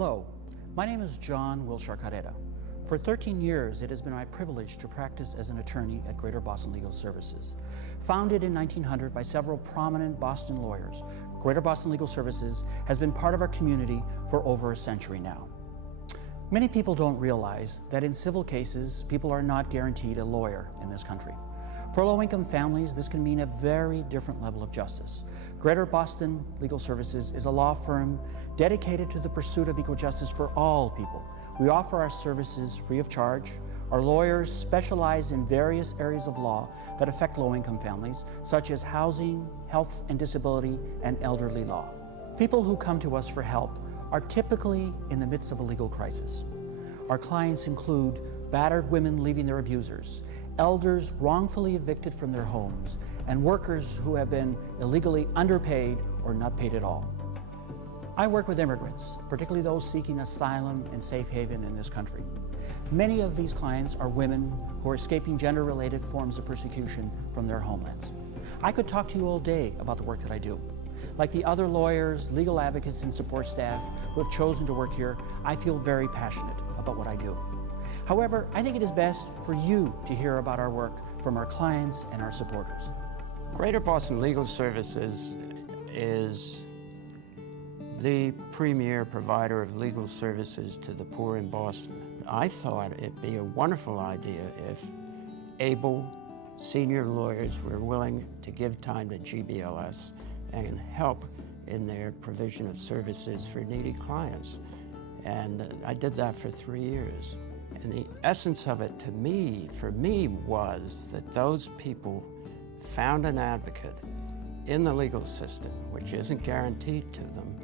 Hello, my name is John Wilshire Carrera. For 13 years, it has been my privilege to practice as an attorney at Greater Boston Legal Services. Founded in 1900 by several prominent Boston lawyers, Greater Boston Legal Services has been part of our community for over a century now. Many people don't realize that in civil cases, people are not guaranteed a lawyer in this country. For low-income families, this can mean a very different level of justice. Greater Boston Legal Services is a law firm dedicated to the pursuit of equal justice for all people. We offer our services free of charge. Our lawyers specialize in various areas of law that affect low-income families, such as housing, health and disability, and elderly law. People who come to us for help are typically in the midst of a legal crisis. Our clients include battered women leaving their abusers, elders wrongfully evicted from their homes, and workers who have been illegally underpaid or not paid at all. I work with immigrants, particularly those seeking asylum and safe haven in this country. Many of these clients are women who are escaping gender-related forms of persecution from their homelands. I could talk to you all day about the work that I do. Like the other lawyers, legal advocates, and support staff who have chosen to work here, I feel very passionate about what I do. However, I think it is best for you to hear about our work from our clients and our supporters. Greater Boston Legal Services is the premier provider of legal services to the poor in Boston. I thought it'd be a wonderful idea if able senior lawyers were willing to give time to GBLS and help in their provision of services for needy clients. And I did that for 3 years. And the essence of it to me, for me, was that those people found an advocate in the legal system, which isn't guaranteed to them,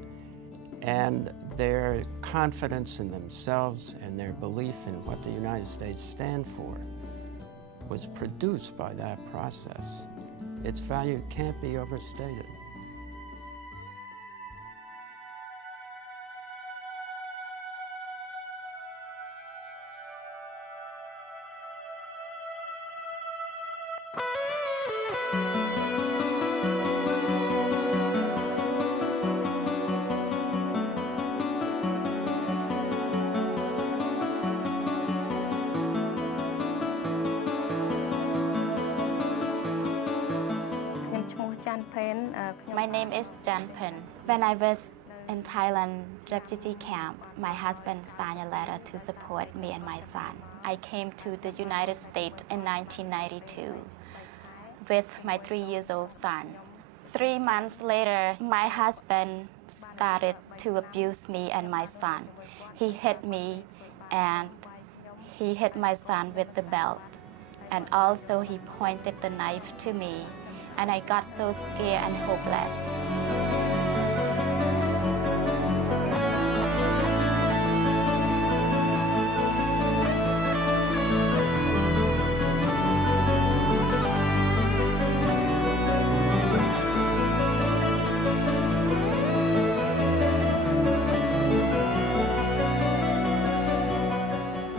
and their confidence in themselves and their belief in what the United States stand for was produced by that process. Its value can't be overstated. My name is Jan Pen. When I was in Thailand refugee camp, my husband signed a letter to support me and my son. I came to the United States in 1992 with my 3-year-old son. 3 months later, my husband started to abuse me and my son. He hit me and he hit my son with the belt. And also he pointed the knife to me. And I got so scared and hopeless.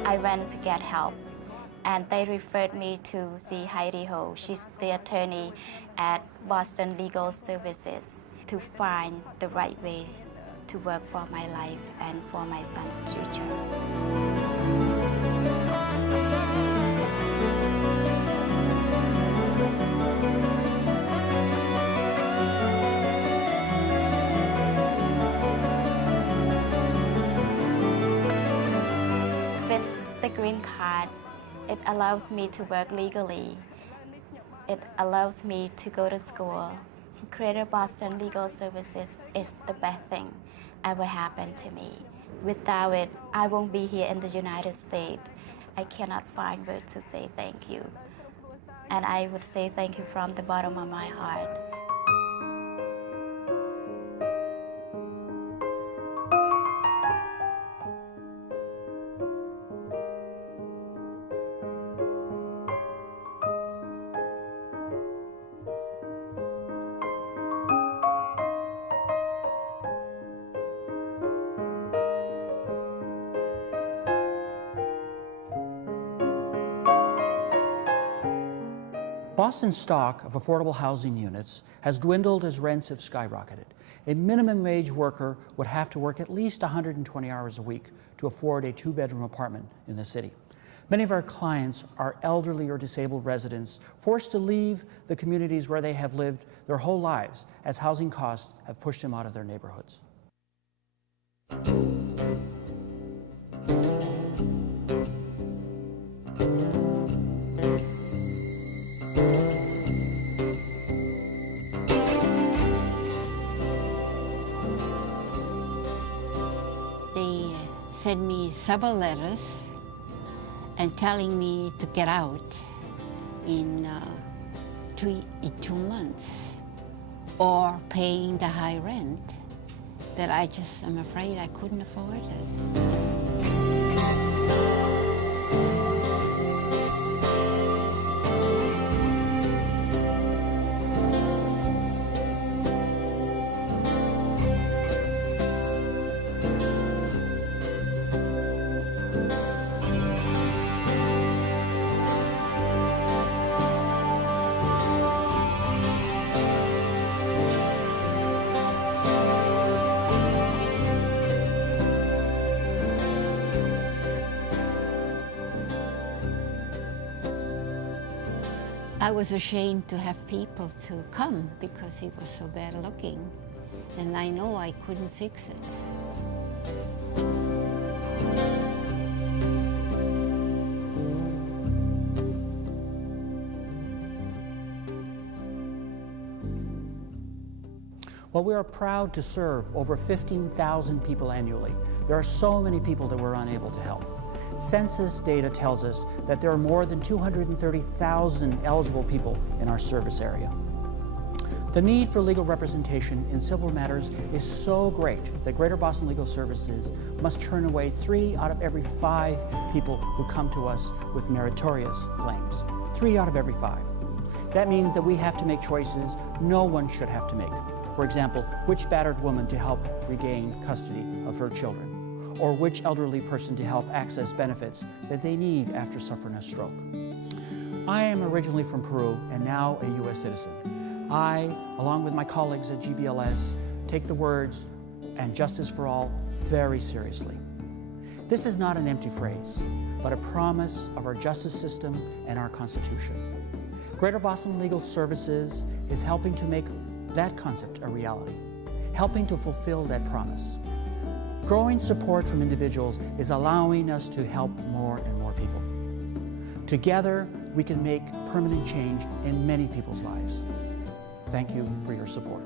I went to get help. And they referred me to see Heidi Ho. She's the attorney at Boston Legal Services to find the right way to work for my life and for my son's future. With the green card, it allows me to work legally. It allows me to go to school. Greater Boston Legal Services is the best thing ever happened to me. Without it, I won't be here in the United States. I cannot find words to say thank you. And I would say thank you from the bottom of my heart. Boston's stock of affordable housing units has dwindled as rents have skyrocketed. A minimum wage worker would have to work at least 120 hours a week to afford a 2-bedroom apartment in the city. Many of our clients are elderly or disabled residents forced to leave the communities where they have lived their whole lives as housing costs have pushed them out of their neighborhoods. They sent me several letters and telling me to get out in 2 months or paying the high rent that I'm afraid I couldn't afford it. I was ashamed to have people to come because he was so bad looking, and I know I couldn't fix it. While we are proud to serve over 15,000 people annually, there are so many people that we're unable to help. Census data tells us that there are more than 230,000 eligible people in our service area. The need for legal representation in civil matters is so great that Greater Boston Legal Services must turn away 3 out of every 5 people who come to us with meritorious claims. 3 out of every 5. That means that we have to make choices no one should have to make. For example, which battered woman to help regain custody of her children, or which elderly person to help access benefits that they need after suffering a stroke. I am originally from Peru and now a U.S. citizen. I, along with my colleagues at GBLS, take the words "and justice for all" very seriously. This is not an empty phrase, but a promise of our justice system and our Constitution. Greater Boston Legal Services is helping to make that concept a reality, helping to fulfill that promise. Growing support from individuals is allowing us to help more and more people. Together, we can make permanent change in many people's lives. Thank you for your support.